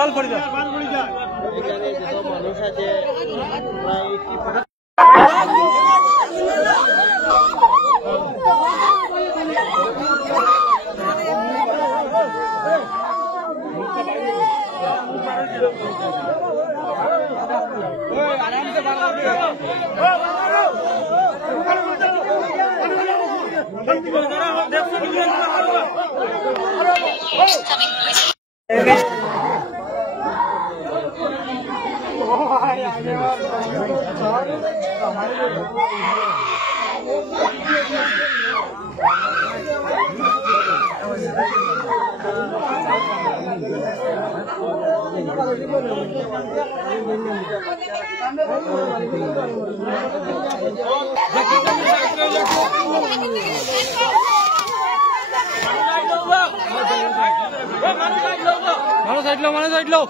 বাল পড়ি যা এখানে যেসব মানুষ আছে মানে সাইড লো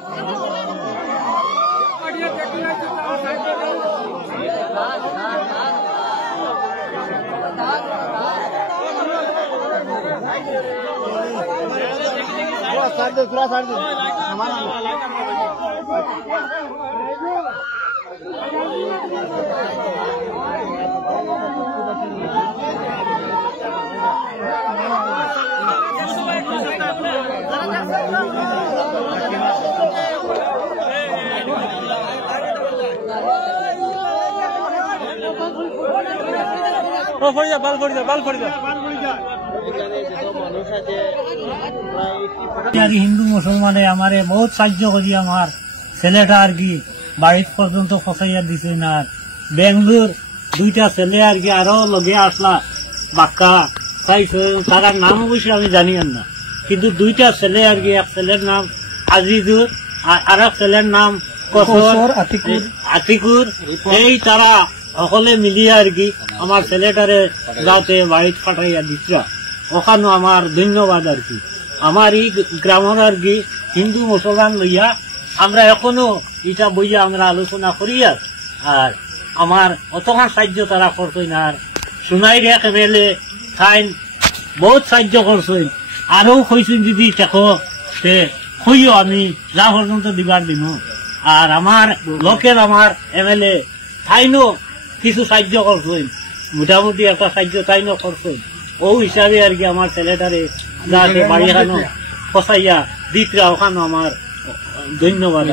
বাল পড়ি যা এখানে যেসব মানুষ আছে হিন্দু মুসলমানে আমারে বহুত সাহায্য করি আমার ছেলেটা আর কি বাড়ি পর্যন্ত ফসাইয়া দিছে না বেঙ্গলোর দুইটা ছেলে আর কি আরো লগে আসলা বাক্কা চাইছে তার নাম অবশ্যই আমি জানি না কিন্তু দুইটা ছেলে আর কি এক ছেলের নাম আজিজুর আর এক ছেলের নাম আতিকুর এই তারা সকলে মিলিয়ে আর কি আমার ছেলেটারে যাতে বাড়িতে পাঠাইয়া দিচ্ছা ওখানে আমার ধন্যবাদ আর কি আমার এই গ্রামের আর কি হিন্দু মুসলমান লইয়া আমরা এখনো এটা বইয়া আমরা আলোচনা করিয়া আর আমার অতখান সাহায্য তারা করছেন আর সোনাইর এক এমএলএ খাইন বহুত সাহায্য করছেন আরো কইছেন যদি দেখো সে কইও আমি যা পর্যন্ত দিবার দিন আর আমার লোকের আমার এমএলএ তাইনও কিছু সাহায্য করছেন মোটামুটি একটা সাহায্য তাইনও করছেন ও হিসাবে আর কি আমার ছেলেটারে যাতে বাড়ি এখানো ফসাইয়া দিতরা ওখানে আমার ধন্যবাদ।